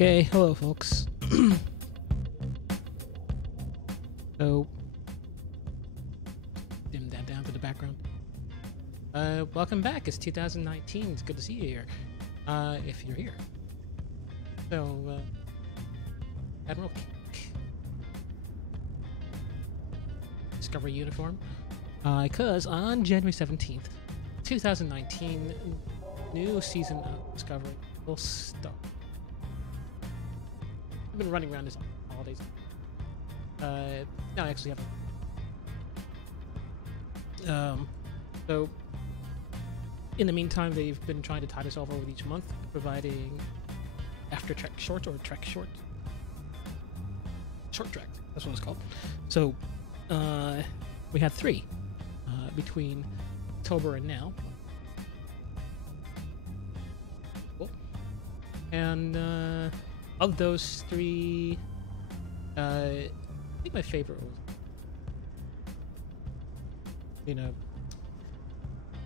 Okay, hello folks. So, dim that down to the background. Welcome back. It's 2019. It's good to see you here. If you're here. So, Admiral Kik Discovery uniform. Because on January 17th, 2019, new season of Discovery will start. I've been running around this holidays. Now I actually have. So, in the meantime, they've been trying to tide us over with each month, providing after trek short or trek short. Short trek, that's what it's called. So, we had 3 between October and now. Cool. And of those 3, I think my favorite was,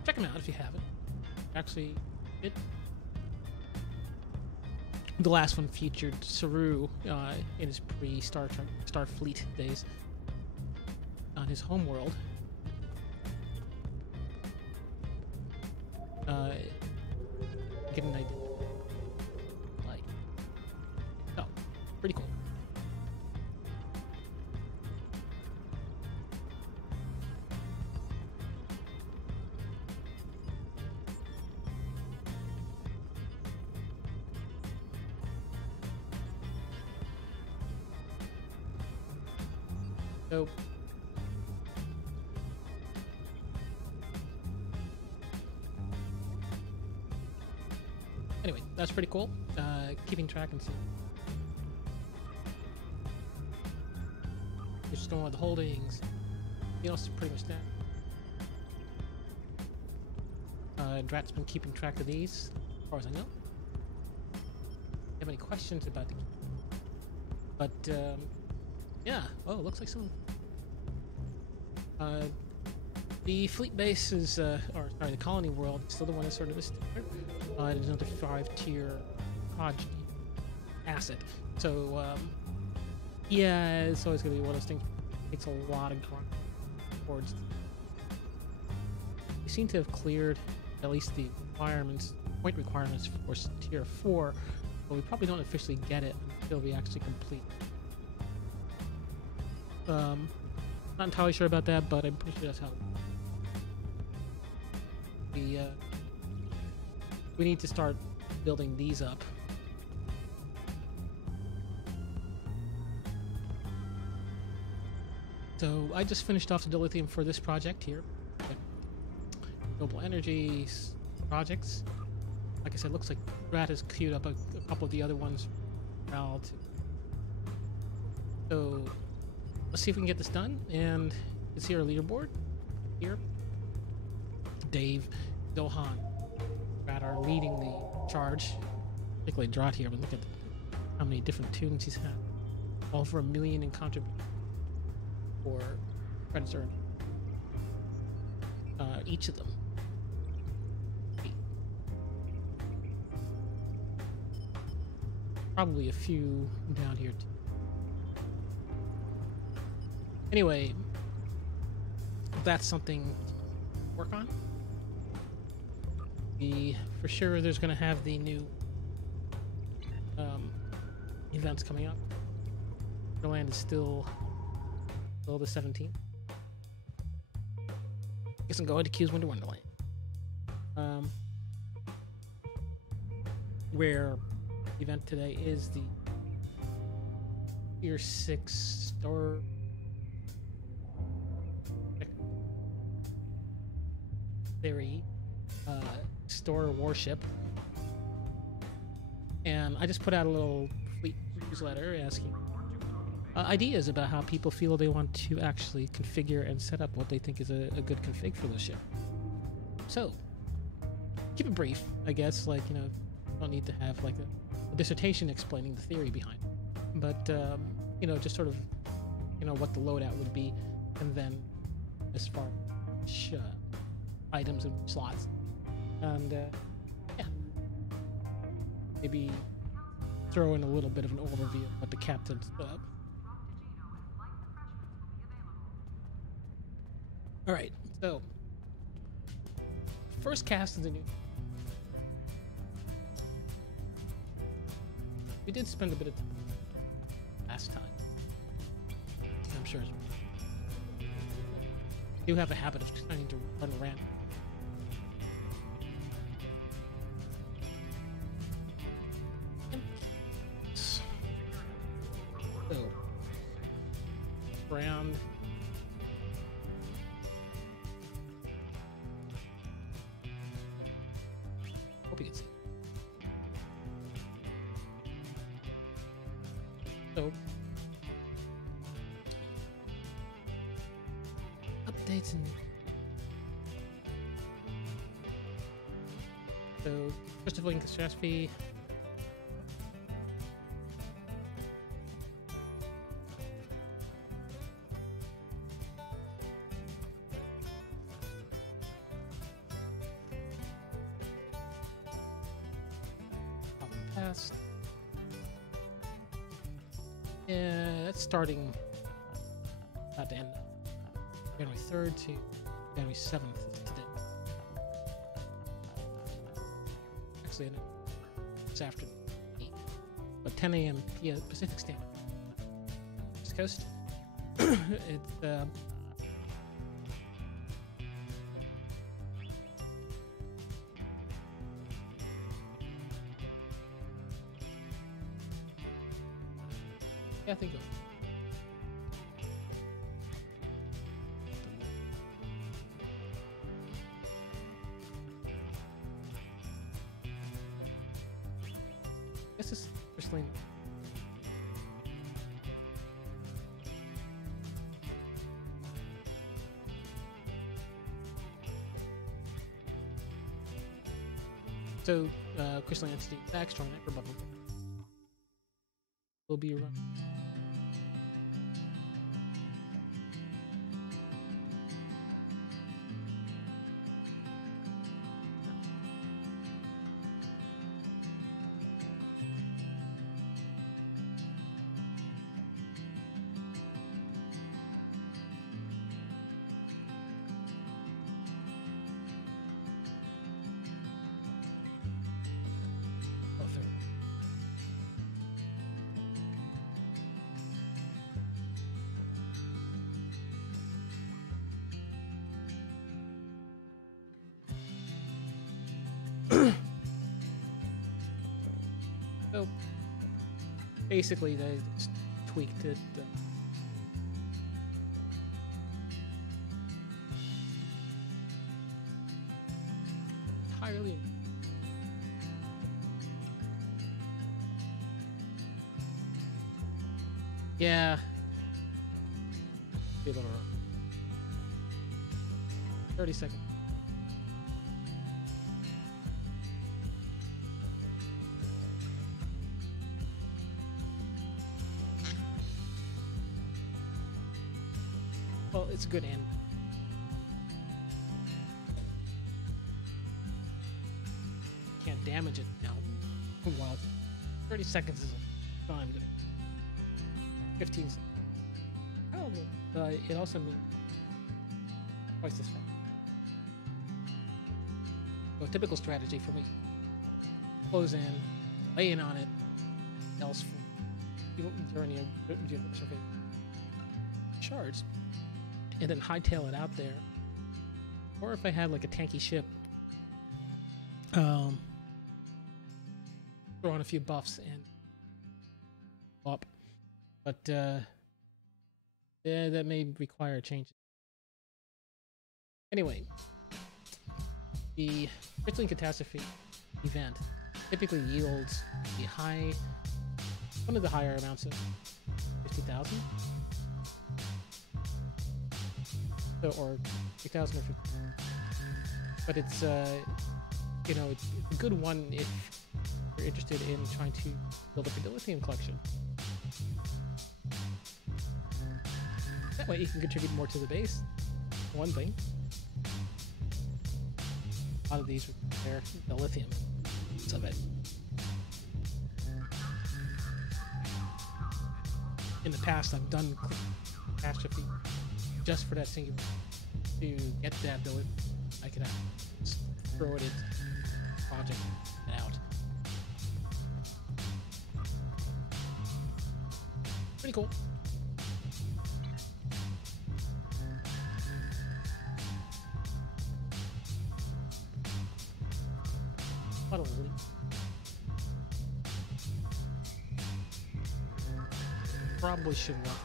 check them out if you haven't. Actually, the last one featured Saru in his Starfleet days on his homeworld. Get an idea. Pretty cool. So, anyway, that's pretty cool. Keeping track and seeing. Just going with the holdings. It's pretty much that. Drat's been keeping track of these, as far as I know. If you have any questions about the but yeah. Oh, looks like some. The fleet base is, the colony world is still the one that's sort of a sticker. It is another 5-tier progeny asset. So, yeah, it's always going to be one of those things. It takes a lot of grunt towards. We seem to have cleared at least the point requirements for tier 4, but we probably don't officially get it until we actually complete. Not entirely sure about that, but I'm pretty sure that's how. We need to start building these up. So I just finished off the dilithium for this project here. Renewable energy projects. Like I said, looks like Brad has queued up a couple of the other ones. So let's see if we can get this done. And it's here, a leaderboard. Here, Dave, Dohan, Brad are leading the charge. Particularly Drat here, but look at how many different tunes he's had. Over 1 million in contributions for Predator. Each of them. Probably a few down here too. Anyway, that's something to work on. For sure there's going to have the new events coming up. Land is still the 17th. Guess I'm going to Q's Winter Wonderland. Where the event today is the Tier 6 theory store warship, and I just put out a little fleet newsletter asking ideas about how people feel they want to actually configure and set up what they think is a good config for the ship. So keep it brief, I guess. Like, you know, don't need to have like a dissertation explaining the theory behind it, but you know, just sort of, you know, what the loadout would be, and then as far as items and slots, and yeah, maybe throw in a little bit of an overview of what the captain's all right, so first cast of the new. We did spend a bit of time last time. I'm sure I do have a habit of trying to run around. So, round. Hope you can see. So, updates and so first of all, catastrophe. Past. Yeah, that's starting at the end. January 3rd to January 7th today. Actually, it's after 8, but 10 a.m. Pacific Standard. West Coast. It's yeah, I think so. This is personally. So, crystalline entity, backstory, bubble will be around. So basically, they just tweaked it. Entirely. Yeah. Be a little rough. 30 seconds. Well, it's a good end. Can't damage it now. Well, 30 seconds is a time to 15 seconds. Oh, it also means twice this fast. So a typical strategy for me: close in, lay in on it, else for during your shards, and then hightail it out there. Or if I had like a tanky ship, throw on a few buffs and up. But yeah, that may require changes. Anyway, The crystalline catastrophe event typically yields one of the higher amounts of 50,000. So, or 3,000 or 50. But it's, you know, it's a good one if you're interested in trying to build up a dilithium collection. That way you can contribute more to the base. One thing. A lot of these require the lithium of it. In the past, I've done catastrophe just for that singular. To get that ability, I could just throw it into the project and out. Pretty cool. What a leap. Probably should work.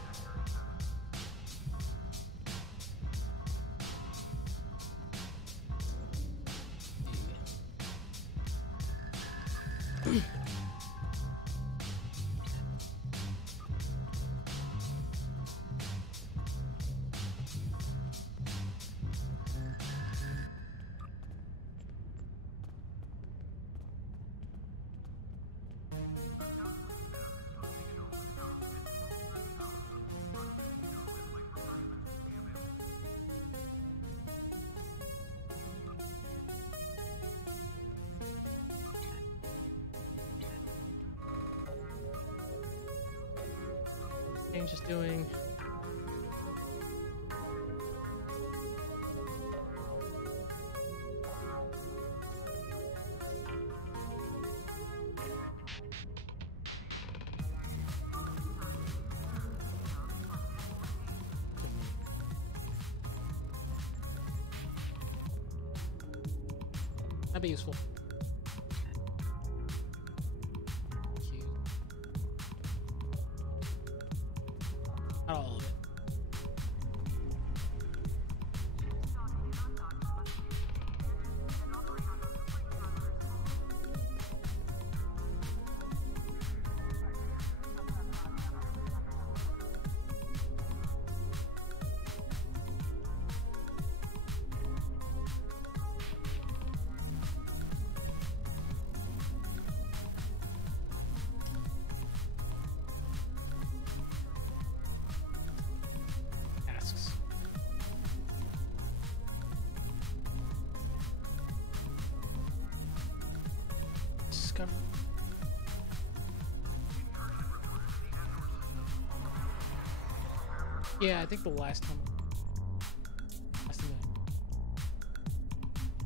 Just doing that'd be useful. Not all of it. Yeah, I think the last time I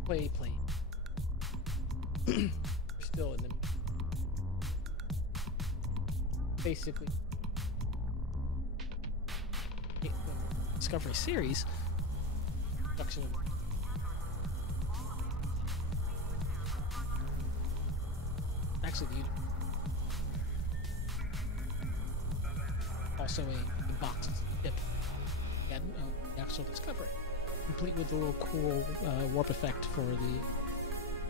played. We're still in the basically the Discovery series. Production. Actually, also a box ship. Yeah, the actual Discovery, complete with the little cool warp effect for the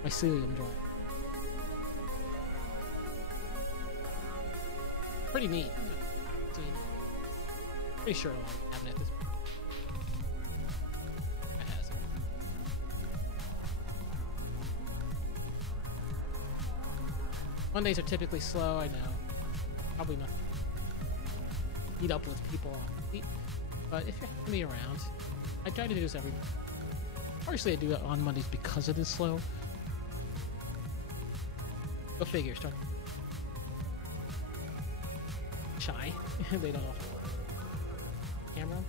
mycelium drive. Pretty neat. Pretty sure I'll have it at this point. It has it. Mondays are typically slow, I know. Probably not meet up with people on Fleet, but if you're having me around, I try to do this every month. Obviously, I do it on Mondays because it is slow. Go figure, start shy. They don't know. Camera,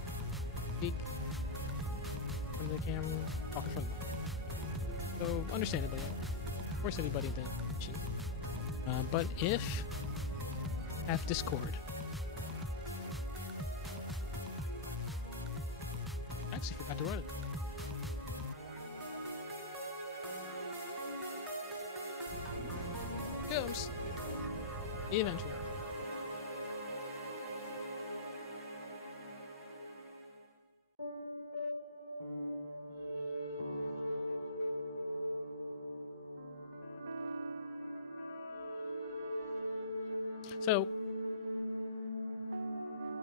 speak from the camera, talk from. So understandably, of course, anybody then. But if have Discord, actually forgot to run it. Comes the adventure. So,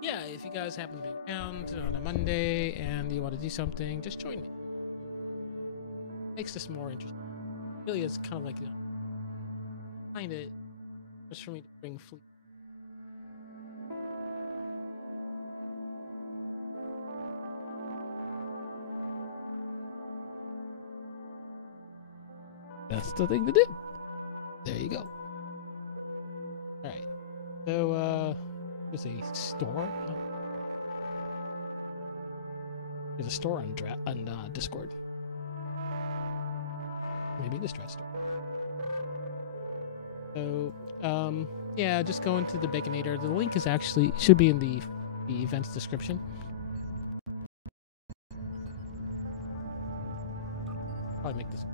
yeah, if you guys happen to be around on a Monday and you want to do something, just join me. Makes this more interesting. Really, it's kind of like, kind of just for me to bring fleet. That's the thing to do. There you go. Alright. So, there's a store. There's a store on Discord. Maybe the Strat store. So, yeah, just go into the Baconator. The link is actually, should be in the event's description. Probably make this,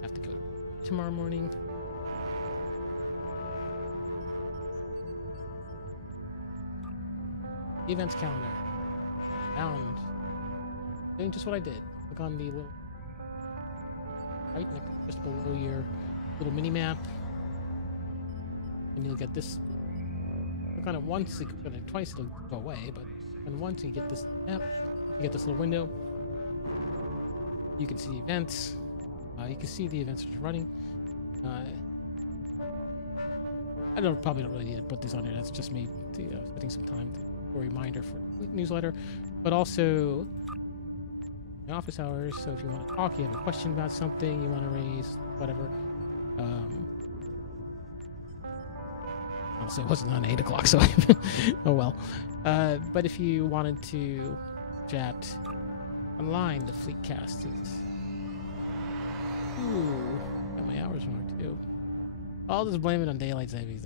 have to go tomorrow morning. The events calendar. Found. Doing just what I did. Click on the little right next, just below your little mini map, and you'll get this. Click on it once, click on it twice, it'll go away. But and once you get this map, you get this little window. You can see events. You can see the events that are running. I probably don't really need to put these on here. That's just me spending some time for a reminder for newsletter, but also the office hours. So if you want to talk, you have a question about something you want to raise, whatever. Honestly, it wasn't on 8 o'clock, so oh well. But if you wanted to chat online, the Fleetcast is. Ooh, got my hours wrong too. I'll just blame it on daylight savings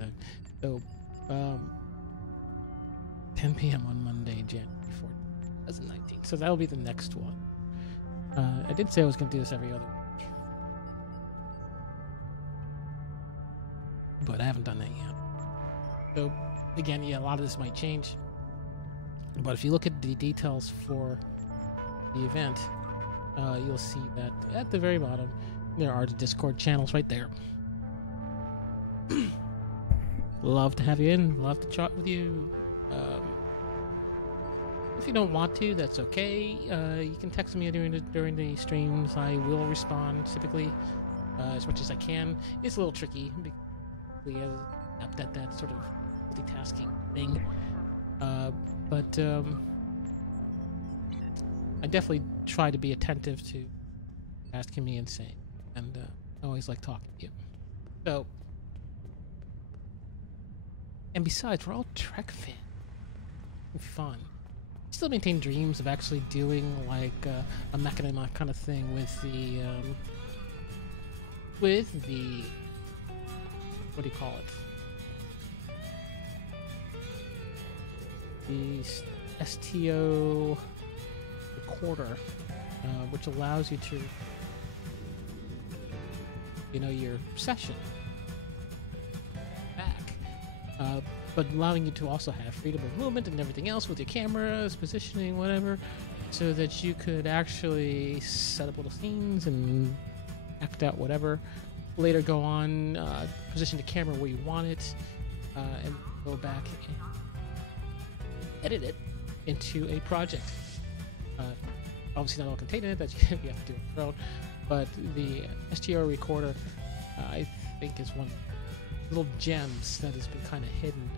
though. So, 10 p.m. on Monday, January 4th, 2019. So that'll be the next one. I did say I was going to do this every other week, but I haven't done that yet. So, again, yeah, a lot of this might change. But if you look at the details for the event, you'll see that at the very bottom, there are the Discord channels right there. Love to have you in. Love to chat with you. If you don't want to, that's okay. You can text me during the streams. I will respond typically as much as I can. It's a little tricky because we have that sort of multitasking thing. But I definitely try to be attentive to asking me and saying, and I always like talking to you. So, and besides, we're all Trek fans. It's fun. I still maintain dreams of actually doing like a Machinima kind of thing with the what do you call it? The STO recorder, which allows you to, your session back, but allowing you to also have freedom of movement and everything else with your cameras, positioning, whatever, so that you could actually set up little scenes and act out whatever. Later go on, position the camera where you want it, and go back and edit it into a project. Obviously not all contained in it, that you have to do on your own, but the STO recorder, I think, is one of the little gems that has been kind of hidden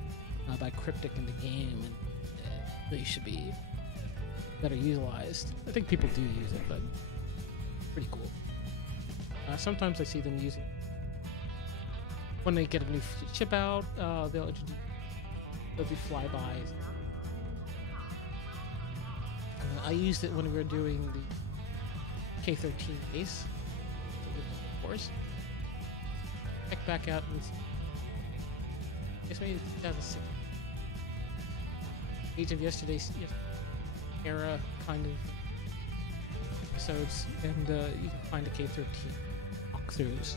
by Cryptic in the game, and they should be better utilized. I think people do use it, but pretty cool. Sometimes I see them using, when they get a new chip out, they'll do flybys. I used it when we were doing the K-13 base, of course. Check back out and I guess maybe 2006. Age of Yesterday's era kind of episodes, and you can find the K-13 walkthroughs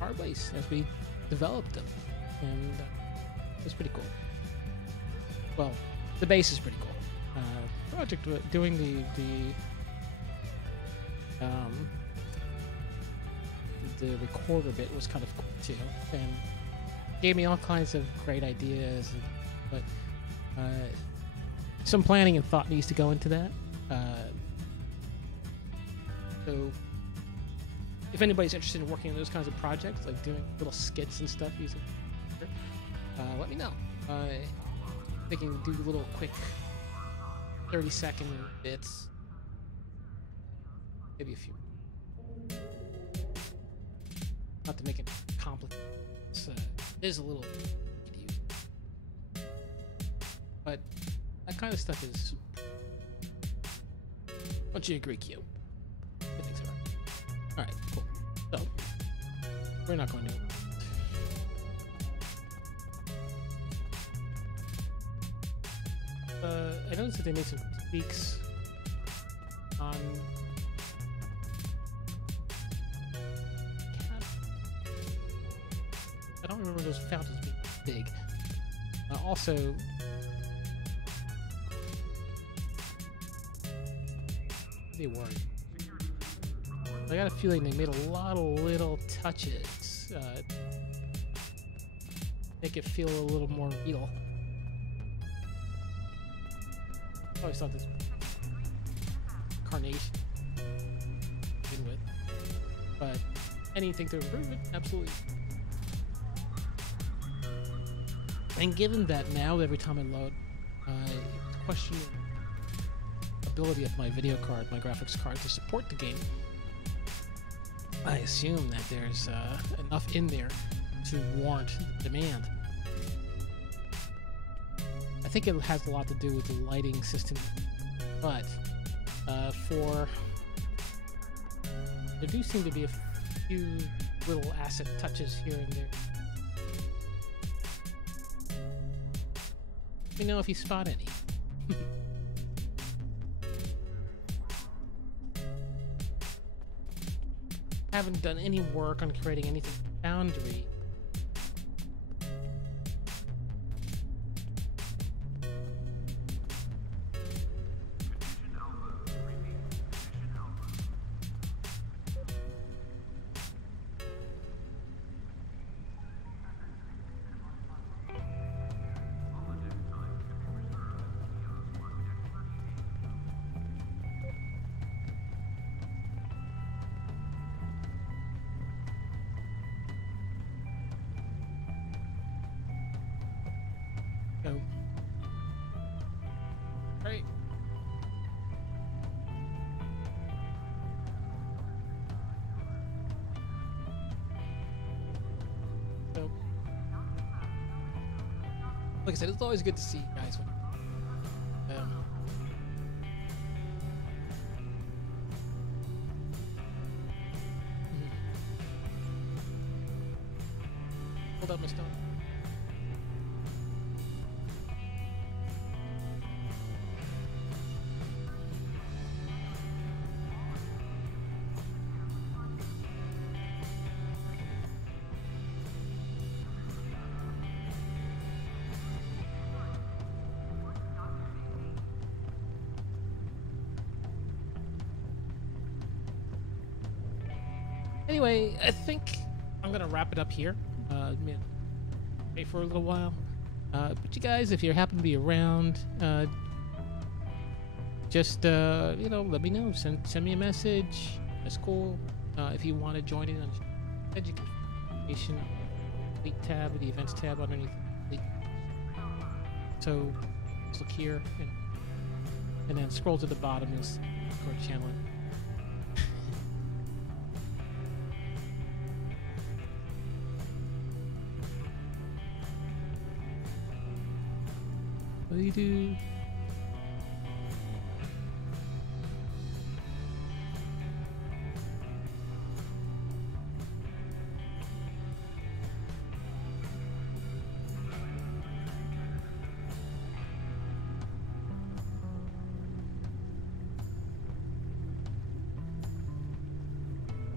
our base as we developed them, and it was pretty cool. Well, the base is pretty cool. Project doing the recorder bit was kind of cool too, and gave me all kinds of great ideas, but some planning and thought needs to go into that. So if anybody's interested in working on those kinds of projects, like doing little skits and stuff using let me know. They can do little quick 30-second bits, maybe a few, not to make it complicated. It is a little confusing, but that kind of stuff is, don't you agree, Q? I think so, right? Alright, cool. So we're not going to I noticed that they made some tweaks on I don't remember those fountains being big. Also, they weren't. I got a feeling they made a lot of little touches, make it feel a little more real. I always thought this carnation to begin with, but anything to improve it, absolutely. And given that now, every time I load, question the ability of my video card, my graphics card, to support the game, I assume that there's enough in there to warrant the demand. I think it has a lot to do with the lighting system, but there do seem to be a few little asset touches here and there. Let me know if you spot any. Haven't done any work on creating anything boundary. Right. So, like I said, it's always good to see you guys. Hold up my stone. Anyway, I think I'm gonna wrap it up here. Wait for a little while. But you guys, if you happen to be around, just you know, let me know. Send me a message. That's cool. If you want to join in on education, Fleet tab, the events tab underneath Fleet. So just look here, and then scroll to the bottom is Discord channel. What do you do?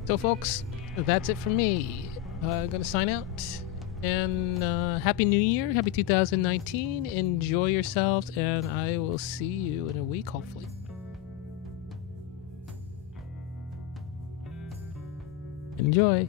So folks, that's it for me. I'm gonna sign out. And Happy New Year, Happy 2019. Enjoy yourselves, and I will see you in a week, hopefully. Enjoy.